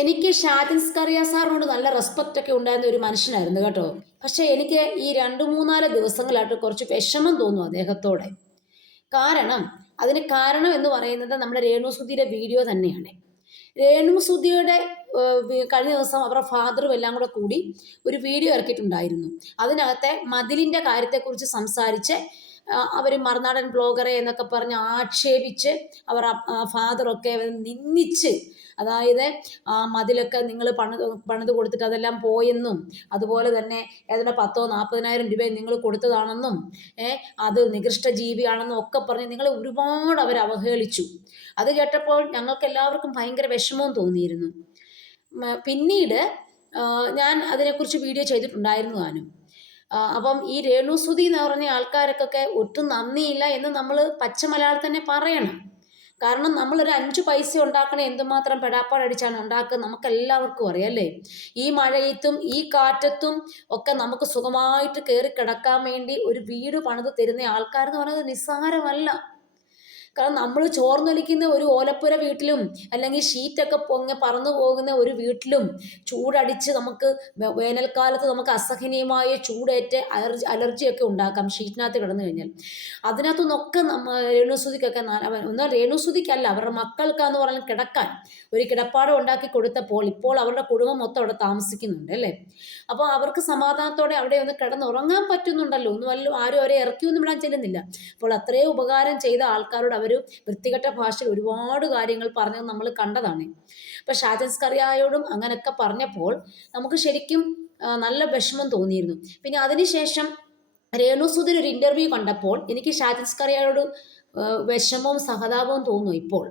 എനിക്ക് ഷാജൻ സ്കറിയ സാറിനോട് നല്ല റെസ്പെക്റ്റ് ഒക്കെ ഉണ്ടായിരുന്ന ഒരു മനുഷ്യനായിരുന്നു കേട്ടോ. പക്ഷേ എനിക്ക് ഈ രണ്ട് മൂന്നാൽ ദിവസങ്ങളായിട്ട് കുറച്ച് വിഷമം തോന്നും അദ്ദേഹത്തോടെ. കാരണം അതിന് കാരണം എന്ന് പറയുന്നത് നമ്മുടെ രേണു സുധിയുടെ വീഡിയോ തന്നെയാണ്. രേണു സുധിയുടെ കഴിഞ്ഞ ദിവസം അവരുടെ ഫാദറും എല്ലാം കൂടെ കൂടി ഒരു വീഡിയോ ഇറക്കിയിട്ടുണ്ടായിരുന്നു. അതിനകത്തെ മതിലിന്റെ കാര്യത്തെക്കുറിച്ച് സംസാരിച്ച് അവർ മറുനാടൻ ബ്ലോഗറെ എന്നൊക്കെ പറഞ്ഞ് ആക്ഷേപിച്ച് അവർ ഫാദറൊക്കെ നിന്നിച്ച് അതായത് ആ മതിലൊക്കെ നിങ്ങൾ പണിത് പണിത് കൊടുത്തിട്ട് അതെല്ലാം പോയെന്നും അതുപോലെ തന്നെ ഏതാണ്ട് പത്തോ നാൽപ്പതിനായിരം രൂപ നിങ്ങൾ കൊടുത്തതാണെന്നും അത് നികൃഷ്ട ജീവിയാണെന്നും ഒക്കെ പറഞ്ഞ് നിങ്ങളെ ഒരുപാട് അവർ അവഹേളിച്ചു. അത് കേട്ടപ്പോൾ ഞങ്ങൾക്ക് എല്ലാവർക്കും ഭയങ്കര വിഷമവും തോന്നിയിരുന്നു. പിന്നീട് ഞാൻ അതിനെക്കുറിച്ച് വീഡിയോ ചെയ്തിട്ടുണ്ടായിരുന്നു താനും. അപ്പം ഈ രേണുസുതി എന്ന് പറഞ്ഞ ആൾക്കാർക്കൊക്കെ ഒട്ടും നന്ദിയില്ല എന്ന് നമ്മൾ പച്ച മലയാളത്തിൽ തന്നെ പറയണം. കാരണം നമ്മളൊരു അഞ്ച് പൈസ ഉണ്ടാക്കണ എന്തുമാത്രം പെടാപ്പാടടിച്ചാണ് ഉണ്ടാക്കുന്നത് നമുക്ക് എല്ലാവർക്കും അറിയാം അല്ലേ? ഈ മഴയത്തും ഈ കാറ്റത്തും ഒക്കെ നമുക്ക് സുഖമായിട്ട് കയറി കിടക്കാൻ വേണ്ടി ഒരു വീട് പണിത് തരുന്ന ആൾക്കാർ എന്ന് പറയുന്നത് നിസ്സാരമല്ല. കാരണം നമ്മൾ ചോർന്നൊലിക്കുന്ന ഒരു ഓലപ്പുര വീട്ടിലും അല്ലെങ്കിൽ ഷീറ്റൊക്കെ പൊങ്ങ പറന്നു പോകുന്ന ഒരു വീട്ടിലും ചൂടടിച്ച് നമുക്ക് വേനൽക്കാലത്ത് നമുക്ക് അസഹനീയമായ ചൂടേറ്റ് അലർജി അലർജിയൊക്കെ ഉണ്ടാക്കാം ഷീറ്റിനകത്ത് കിടന്നു കഴിഞ്ഞാൽ. അതിനകത്തു നിന്നൊക്കെ നമ്മ രേണുസുതിക്കൊക്കെ ഒന്നും രേണുസുതിക്കല്ല അവരുടെ മക്കൾക്കാന്ന് പറഞ്ഞാൽ കിടക്കാൻ ഒരു കിടപ്പാടം ഉണ്ടാക്കി കൊടുത്തപ്പോൾ ഇപ്പോൾ അവരുടെ കുടുംബം മൊത്തം അവിടെ താമസിക്കുന്നുണ്ട് അല്ലേ? അപ്പോൾ അവർക്ക് സമാധാനത്തോടെ അവിടെ ഒന്ന് കിടന്നുറങ്ങാൻ പറ്റുന്നുണ്ടല്ലോ. ഒന്നും വല്ല ആരും അവരെ ഇറക്കിയൊന്നും വിടാൻ ചെല്ലുന്നില്ല. അപ്പോൾ അത്രയും ഉപകാരം ചെയ്ത ആൾക്കാരോട് അവർ വൃത്തികെട്ട ഭാഷയിൽ ഒരുപാട് കാര്യങ്ങൾ പറഞ്ഞത് നമ്മൾ കണ്ടതാണ്. ഇപ്പം ഷാജൻ സ്കറിയായോടും അങ്ങനെയൊക്കെ പറഞ്ഞപ്പോൾ നമുക്ക് ശരിക്കും നല്ല വിഷമം തോന്നിയിരുന്നു. പിന്നെ അതിനുശേഷം രേണു രേണുസുധിൻ ഒരു ഇന്റർവ്യൂ കണ്ടപ്പോൾ എനിക്ക് ഷാജൻ സ്കറിയായോട് ആ, വിഷമവും സഹതാപവും തോന്നുന്നു ഇപ്പോൾ.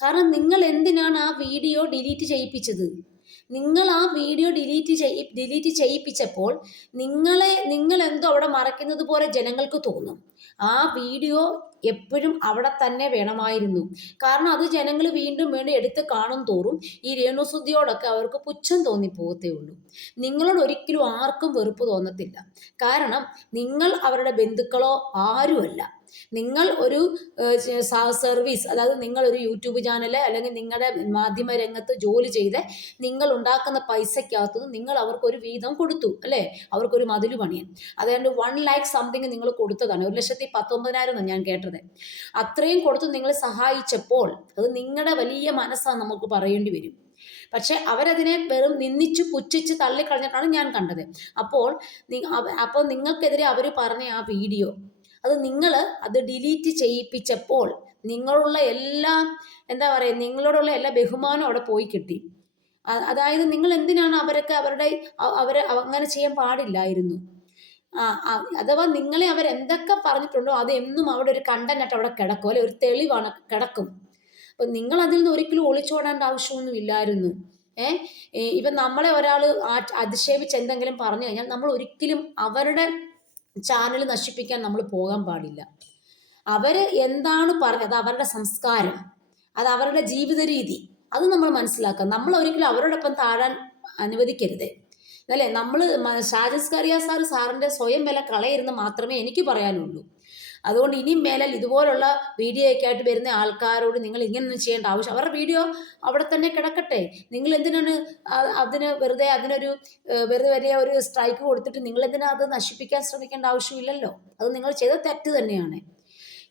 കാരണം നിങ്ങൾ എന്തിനാണ് ആ വീഡിയോ ഡിലീറ്റ് ചെയ്യിപ്പിച്ചത്? നിങ്ങൾ ആ വീഡിയോ ഡിലീറ്റ് ചെയ്യി ഡിലീറ്റ് ചെയ്യിപ്പിച്ചപ്പോൾ നിങ്ങളെ നിങ്ങൾ എന്തോ അവിടെ മറയ്ക്കുന്നത് പോലെ ജനങ്ങൾക്ക് തോന്നും. ആ വീഡിയോ എപ്പോഴും അവിടെ തന്നെ വേണമായിരുന്നു. കാരണം അത് ജനങ്ങൾ വീണ്ടും വീണ്ടും എടുത്ത് കാണും തോറും ഈ രേണുസുദ്ധിയോടൊക്കെ അവർക്ക് പുച്ഛം തോന്നിപ്പോകത്തേ ഉള്ളൂ. നിങ്ങളോട് ഒരിക്കലും ആർക്കും വെറുപ്പ് തോന്നത്തില്ല. കാരണം നിങ്ങൾ അവരുടെ ബന്ധുക്കളോ ആരുമല്ല. നിങ്ങൾ ഒരു സർവീസ് അതായത് നിങ്ങൾ ഒരു യൂട്യൂബ് ചാനൽ അല്ലെങ്കിൽ നിങ്ങളുടെ മാധ്യമ രംഗത്ത് ജോലി ചെയ്ത് നിങ്ങൾ ഉണ്ടാക്കുന്ന പൈസയ്ക്കകത്തുനിന്ന് നിങ്ങൾ അവർക്കൊരു വീതം കൊടുത്തു അല്ലേ? അവർക്കൊരു മതിൽ പണിയാൻ. അതായത് വൺ ലാക്ക് സംതിങ് നിങ്ങൾ കൊടുത്തതാണ്. ഒരു ലക്ഷത്തി പത്തൊമ്പതിനായിരം ഞാൻ കേട്ടത്. അത്രയും കൊടുത്ത് നിങ്ങൾ സഹായിച്ചപ്പോൾ അത് നിങ്ങളുടെ വലിയ മനസ്സാണ് നമുക്ക് പറയേണ്ടി വരും. പക്ഷെ അവരതിനെ വെറും നിന്ദിച്ചു പുച്ഛിച്ച് തള്ളിക്കളഞ്ഞിട്ടാണ് ഞാൻ കണ്ടത്. അപ്പോൾ അപ്പോൾ നിങ്ങൾക്കെതിരെ അവർ പറഞ്ഞ ആ വീഡിയോ അത് നിങ്ങൾ അത് ഡിലീറ്റ് ചെയ്യിപ്പിച്ചപ്പോൾ നിങ്ങളുള്ള എല്ലാ എന്താ പറയുക നിങ്ങളോടുള്ള എല്ലാ ബഹുമാനവും അവിടെ പോയി കിട്ടി. അതായത് നിങ്ങൾ എന്തിനാണ് അവരൊക്കെ അവരുടെ അവരെ അങ്ങനെ ചെയ്യാൻ പാടില്ലായിരുന്നു? അഥവാ നിങ്ങളെ അവരെന്തൊക്കെ പറഞ്ഞിട്ടുണ്ടോ അത് എന്നും അവിടെ ഒരു കണ്ടന്റ് അവിടെ കിടക്കും അല്ലെ? ഒരു തെളിവാണ് കിടക്കും. അപ്പം നിങ്ങൾ അതിൽ നിന്ന് ഒരിക്കലും ഒളിച്ചോടേണ്ട ആവശ്യമൊന്നും ഇല്ലായിരുന്നു. ഏഹ് ഇപ്പം നമ്മളെ ഒരാൾ അധിക്ഷേപിച്ച് എന്തെങ്കിലും പറഞ്ഞു കഴിഞ്ഞാൽ നമ്മൾ ഒരിക്കലും അവരുടെ ചാനൽ നശിപ്പിക്കാൻ നമ്മൾ പോകാൻ പാടില്ല. അവർ എന്താണ് പറഞ്ഞത്? അവരുടെ സംസ്കാരം. അത് അവരുടെ ജീവിത രീതി. അത് നമ്മൾ മനസ്സിലാക്കുക. നമ്മൾ ഒരിക്കലും അവരോടൊപ്പം താഴാൻ അനുവദിക്കരുത്. അല്ലേ? നമ്മൾ ഷാജസ്കാരിയ സാർ സാറിന്റെ സ്വയം വില കളയരുന്ന് മാത്രമേ എനിക്ക് പറയാനുള്ളൂ. അതുകൊണ്ട് ഇനിയും മേലാൽ ഇതുപോലുള്ള വീഡിയോ ഒക്കെ ആയിട്ട് വരുന്ന ആൾക്കാരോട് നിങ്ങൾ ഇങ്ങനെയൊന്നും ചെയ്യേണ്ട ആവശ്യം അവരുടെ വീഡിയോ അവിടെ തന്നെ കിടക്കട്ടെ. നിങ്ങൾ എന്തിനാണ് അതിന് വെറുതെ അതിനൊരു വെറുതെ വലിയ ഒരു സ്ട്രൈക്ക് കൊടുത്തിട്ട് നിങ്ങൾ എന്തിനാ അത് നശിപ്പിക്കാൻ ശ്രമിക്കേണ്ട ആവശ്യമില്ലല്ലോ? അത് നിങ്ങൾ ചെയ്ത തെറ്റ് തന്നെയാണ്.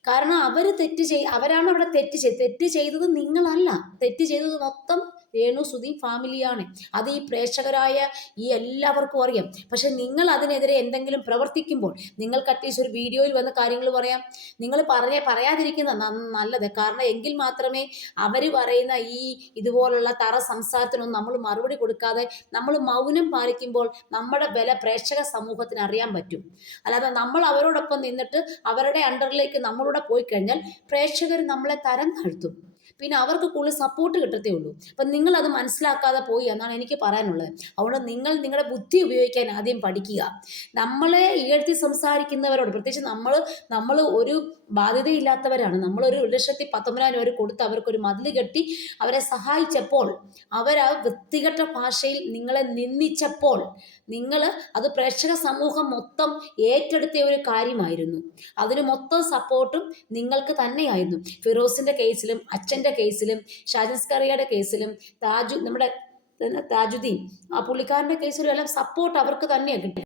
കാരണം അവർ തെറ്റ് ചെയ് അവരാണ് അവിടെ തെറ്റ് ചെയ്ത് തെറ്റ് ചെയ്തത് നിങ്ങളല്ല. തെറ്റ് ചെയ്തത് മൊത്തം രേണു സുധി ഫാമിലിയാണ് അത് ഈ പ്രേക്ഷകരായ ഈ എല്ലാവർക്കും അറിയാം. പക്ഷെ നിങ്ങൾ അതിനെതിരെ എന്തെങ്കിലും പ്രവർത്തിക്കുമ്പോൾ നിങ്ങൾക്ക് അറ്റ്ലീസ്റ്റ് ഒരു വീഡിയോയിൽ വന്ന കാര്യങ്ങൾ പറയാം. നിങ്ങൾ പറഞ്ഞ പറയാതിരിക്കുന്ന നല്ലത്. കാരണം എങ്കിൽ മാത്രമേ അവർ പറയുന്ന ഈ ഇതുപോലുള്ള തറ സംസാരത്തിനൊന്നും നമ്മൾ മറുപടി കൊടുക്കാതെ നമ്മൾ മൗനം പാലിക്കുമ്പോൾ നമ്മുടെ വില പ്രേക്ഷക സമൂഹത്തിന് അറിയാൻ പറ്റും. അല്ലാതെ നമ്മൾ അവരോടൊപ്പം നിന്നിട്ട് അവരുടെ അണ്ടറിലേക്ക് നമ്മളൂടെ പോയി കഴിഞ്ഞാൽ പ്രേക്ഷകർ നമ്മളെ തരം താഴ്ത്തും. പിന്നെ അവർക്ക് കൂടുതൽ സപ്പോർട്ട് കിട്ടത്തേ ഉള്ളൂ. അപ്പം നിങ്ങൾ അത് മനസ്സിലാക്കാതെ പോയി എന്നാണ് എനിക്ക് പറയാനുള്ളത്. അതുകൊണ്ട് നിങ്ങൾ നിങ്ങളുടെ ബുദ്ധി ഉപയോഗിക്കാൻ ആദ്യം പഠിക്കുക. നമ്മളെ ഇഴത്തി സംസാരിക്കുന്നവരോട് പ്രത്യേകിച്ച് നമ്മൾ നമ്മൾ ഒരു ബാധ്യതയില്ലാത്തവരാണ്. നമ്മളൊരു ഒരു ലക്ഷത്തി പത്തൊമ്പതിനായിരം രൂപ കൊടുത്ത് അവർക്കൊരു മതിൽ കെട്ടി അവരെ സഹായിച്ചപ്പോൾ അവർ ആ വൃത്തികെട്ട ഭാഷയിൽ നിങ്ങളെ നിന്ദിച്ചപ്പോൾ നിങ്ങൾ അത് പ്രേക്ഷക സമൂഹം മൊത്തം ഏറ്റെടുത്ത ഒരു കാര്യമായിരുന്നു. അതിന് മൊത്തം സപ്പോർട്ടും നിങ്ങൾക്ക് തന്നെയായിരുന്നു. ഫിറോസിന്റെ കേസിലും അച്ഛന്റെ കേസിലും ഷാജൻസ്കറിയയുടെ കേസിലും താജു നമ്മുടെ താജുദ്ദീൻ ആ പുള്ളിക്കാരന്റെ കേസിലും എല്ലാം സപ്പോർട്ട് അവർക്ക് തന്നെയാണ് കിട്ടുക